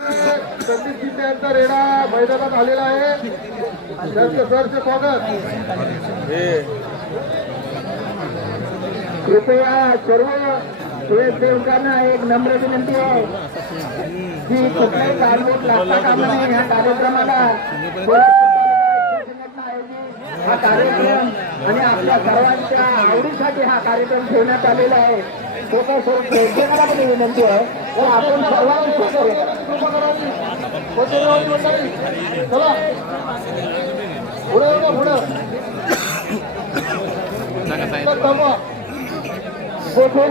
संदीप शिंदे यांचा रेडा मैदानात आलेला आहे. त्यांचं सरचं स्वागत. कृपया सर्व स्वयंसेवकांना एक नम्र विनंती आहे. की कुठलाही कालवून लागता कामा नये. ह्या कार्यक्रमाला हा कार्यक्रम आणि आपल्या सर्वांच्या आवडीसाठी हा कार्यक्रम ठेवण्यात आलेला आहे. तो काय प्रत्येकाला पण विनंती आहे तर आपण सर्वांनी चला पुढे ना, पुढे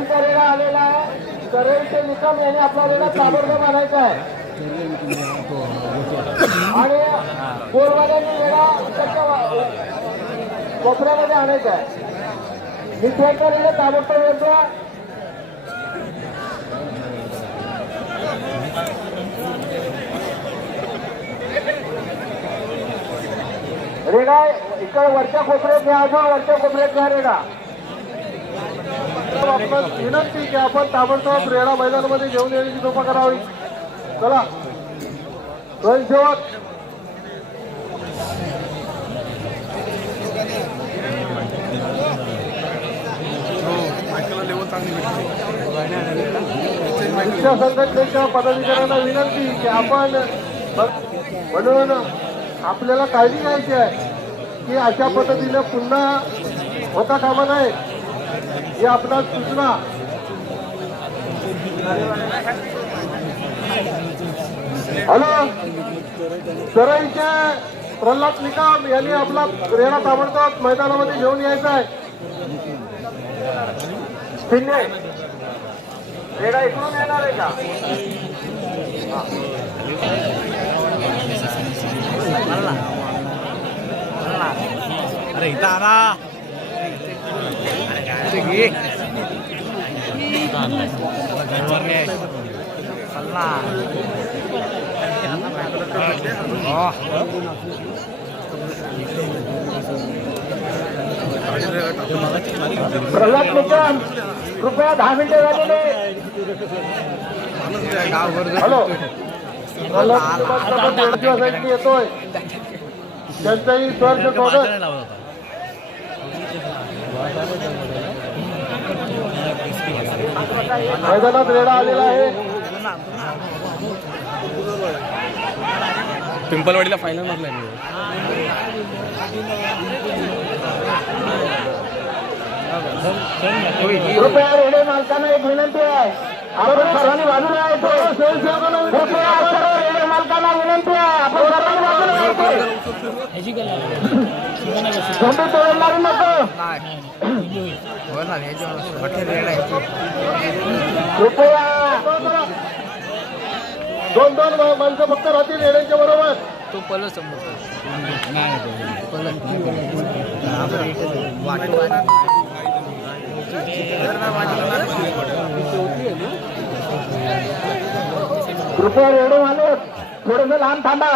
करेला आलेला आहे करेलचे निकम याने आपल्याला वेळा ताबडतोब आणायचा आहे आणि गोलवाल्यांनी वेळा त्याच्या कोपऱ्यामध्ये आणायचा आहे निश्चयकर वेळा ताबडतोब येतो रेडा इकडे वरच्या कोपऱ्यात घ्या अजून वरच्या कोपऱ्यात घ्या रेडा तर विनंती की आपण ताबडतोब रेडा मैदानामध्ये घेऊन येण्याची कृपा करावी. चला. स्वयंसेवक शिक्षा संघटनेच्या पदाधिकाऱ्यांना विनंती की आपण म्हणून आपल्याला काळजी घ्यायची आहे की अशा पद्धतीने पुन्हा होता कामा नये ही आपणास सूचना. हॅलो? सरईचे प्रल्हाद निकाम यांनी आपला प्रेरणा ताबडतोब मैदानामध्ये घेऊन यायचा आहे. रेडा इकडून येणार आहे का अरे इथं आला प्रल्हाद निकम कृपया दहा मिनिटं झालेले हॅलो. येतोय त्यांचंही सहर्ष स्वागत मैदानात रेडा आलेला आहे. पिंपलवाडीला फायनल मारलाय. मी कृपया रेडे मालकांना एक विनंती आहे. आपण सर्वांनी बाजूला यायचो कृपया सर्व रेडे मालकांना विनंती आहे. आपण सर्वांनी बाजूला यायचो झोंबी तोडणारी नको? कृपया दोन दोन माणसं फक्त राहतील रेड्यांच्या बरोबर. तो पल समोर. कृपया रेडे मालक थोडस लांब थांबा.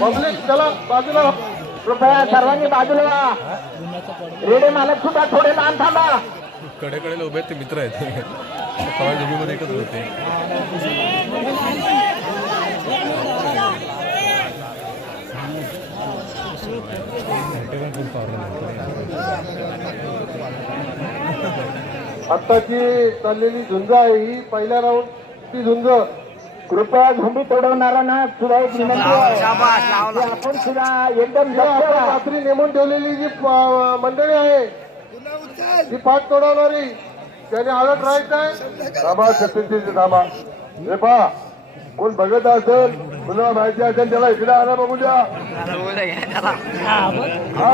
पब्लिक चला बाजूला. कृपया सर्वांनी बाजूला रेडे मालक सुद्धा थोडे लांब थांबा. कडेकडे उभे ते मित्र आहेत. पवारमध्ये एकच होते. आत्ताची चाललेली झुंज आहे ही. पहिल्या राऊंड ती झुंज. कृपया झोंबी तोडवणाऱ्यांना सुद्धा एक विनंती आपण सुद्धा एकदम. रात्री नेमून ठेवलेली जी मंडळी आहे ती पाठ तोडवणारी त्याने अलर्ट राहायचं आहे? थांबा सत्यजित थांबा. हे पहा कोण बघत असेल तुला माहिती असेल त्याला इकडे आला बघू द्या. हा.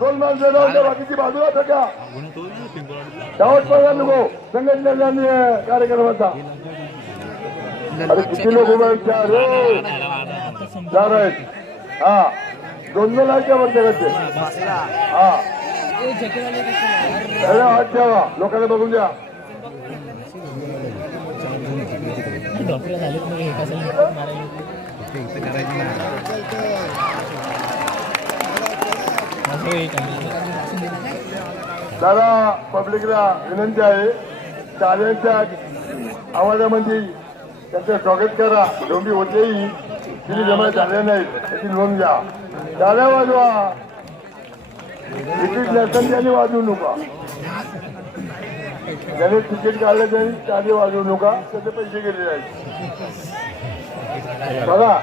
दोन माणसं जाऊन द्या, बाकीची बाजूला सगळ्या शेवट बघा नको संघटनेचा कार्यक्रमाचा. अरे किती लोक उभे रे आहेत. हा दोन दोन आहेत त्या प्रत्येकाचे हा. हात ठेवा. लोकांना बघून द्या दादा पब्लिकला विनंती आहे चाल्यांच्या आवाजामध्ये त्यांचं स्वागत करा. डोंबी होतेही तिथे जमा झाल्या नाहीत त्याची नोंद घ्या. दादा वाजवा. तिकीट नसेल त्याने वाजवू नका. ज्याने तिकीट काढलं त्याने त्याने वाजवू नका. त्याचे पैसे गेले जायचे बघा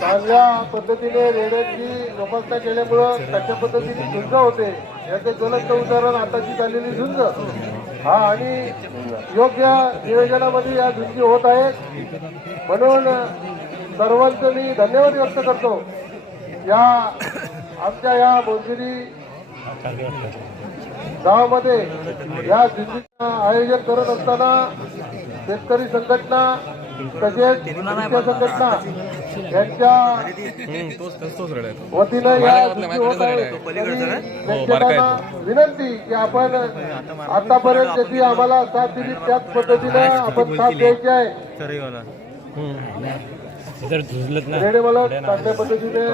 चांगल्या पद्धतीने रेड्यांची जोपासना केल्यामुळं कशा पद्धतीने झुंज होते याचे ज्वलंत उदाहरण आताची झालेली झुंज. हा आणि योग्य नियोजनामध्ये या झुंजी होत आहेत. म्हणून सर्वांचं मी धन्यवाद व्यक्त करतो. या आमच्या या मोंजिरी गावामध्ये या झुंजीचं आयोजन करत असताना शेतकरी संघटना तसेच संघटना यांच्या वतीनं या होत विनंती की आपण आतापर्यंत ज्याची आम्हाला साथ दिली त्याच पद्धतीनं आपण साथ द्यायची आहे. रेडे मला चांगल्या पद्धतीने